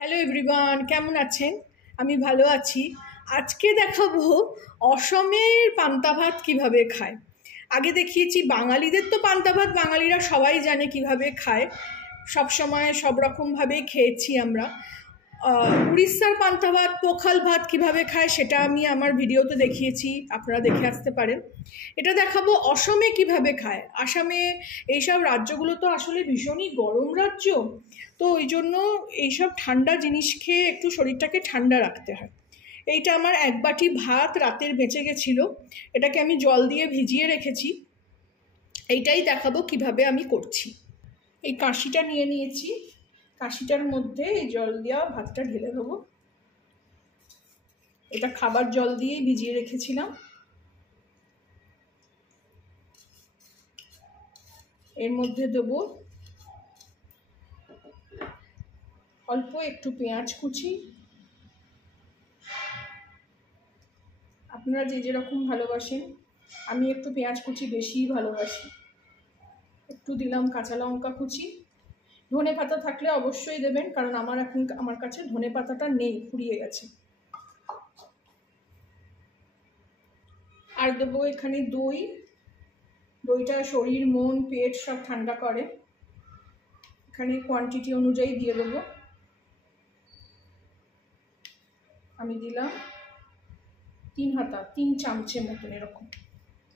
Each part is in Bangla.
হ্যালো এভরিওয়ান, কেমন আছেন? আমি ভালো আছি। আজকে দেখাবো অসমের পান্তা ভাত কীভাবে খায়। আগে দেখিয়েছি বাঙালিদের, তো পান্তা ভাত বাঙালিরা সবাই জানে কিভাবে খায়, সব সময় সব রকমভাবেই খেয়েছি আমরা। উড়িষ্যার পান্তা ভাত, পোখাল ভাত কীভাবে খায় সেটা আমি আমার ভিডিওতে দেখিয়েছি, আপনারা দেখে আসতে পারেন। এটা দেখাবো অসমে কিভাবে খায়। আসামে এইসব রাজ্যগুলো তো আসলে ভীষণই গরম রাজ্য, তো ওই জন্য এইসব ঠান্ডা জিনিস খেয়ে একটু শরীরটাকে ঠান্ডা রাখতে হয়। এইটা আমার এক বাটি ভাত রাতের বেঁচে গেছিলো, এটাকে আমি জল দিয়ে ভিজিয়ে রেখেছি। এইটাই দেখাবো কিভাবে আমি করছি। এই কাশিটা নিয়ে নিয়েছি, কাশিটার মধ্যে এই জল দেওয়া ভাতটা ঢেলে দেবো। এটা খাবার জল দিয়েই ভিজিয়ে রেখেছিলাম। এর মধ্যে দেবো অল্প একটু পেঁয়াজ কুচি, আপনারা যে যেরকম ভালোবাসেন, আমি একটু পেঁয়াজ কুচি বেশিই ভালোবাসি। একটু দিলাম কাঁচা লঙ্কা কুচি। ধনে পাতা থাকলে অবশ্যই দেবেন, কারণ আমার কাছে ধনে পাতাটা নেই, ফুরিয়ে গেছে। আর দেবো এখানে দই। দইটা শরীর, মন, পেট সব ঠান্ডা করে। এখানে কোয়ান্টিটি অনুযায়ী দিয়ে দেবো। আমি দিলাম 3 চামচের মতন এরকম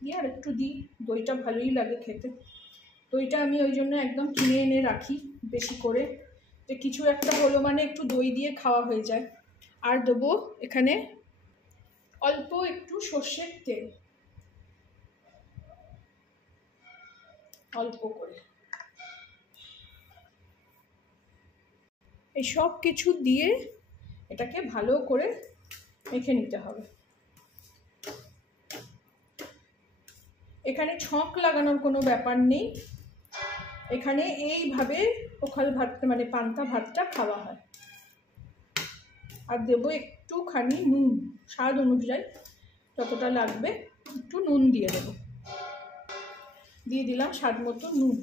দিয়ে, আর একটু দিই। দইটা ভালোই লাগে খেতে। দইটা আমি ওই জন্য একদম কিনে এনে রাখি বেশি করে, যে কিছু একটা হলো মানে একটু দই দিয়ে খাওয়া হয়ে যায়। আর দেবো এখানে অল্প একটু সর্ষের তেল, অল্প করে। এই সব কিছু দিয়ে এটাকে ভালো করে মেখে নিতে হবে। এখানে ছক লাগানোর কোনো ব্যাপার নেই, এখানে এইভাবে পোখাল ভাত মানে পান্তা ভাতটা খাওয়া হয়। আর দেবো একটুখানি নুন, স্বাদ অনুযায়ী যতটা লাগবে একটু নুন দিয়ে দেবো। দিয়ে দিলাম স্বাদ মতো নুন।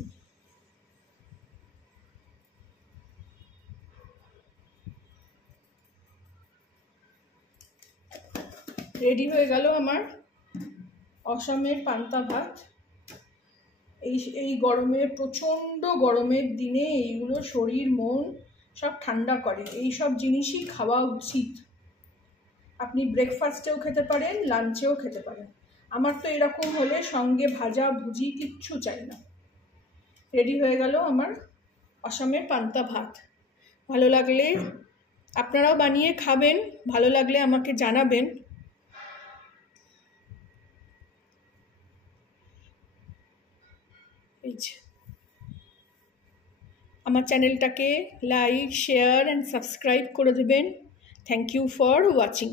রেডি হয়ে গেল আমার অসমের পান্তা ভাত। এই গরমের, প্রচণ্ড গরমের দিনে এইগুলো শরীর মন সব ঠান্ডা করে। এই সব জিনিসই খাওয়া উচিত। আপনি ব্রেকফাস্টেও খেতে পারেন, লাঞ্চেও খেতে পারেন। আমার তো এরকম হলে সঙ্গে ভাজা ভুজি কিচ্ছু চাই না। রেডি হয়ে গেল আমার অসমের পান্তা ভাত। ভালো লাগলে আপনারাও বানিয়ে খাবেন, ভালো লাগলে আমাকে জানাবেন। আমার চ্যানেলটাকে লাইক, শেয়ার অ্যান্ড সাবস্ক্রাইব করে দেবেন। Thank you for watching.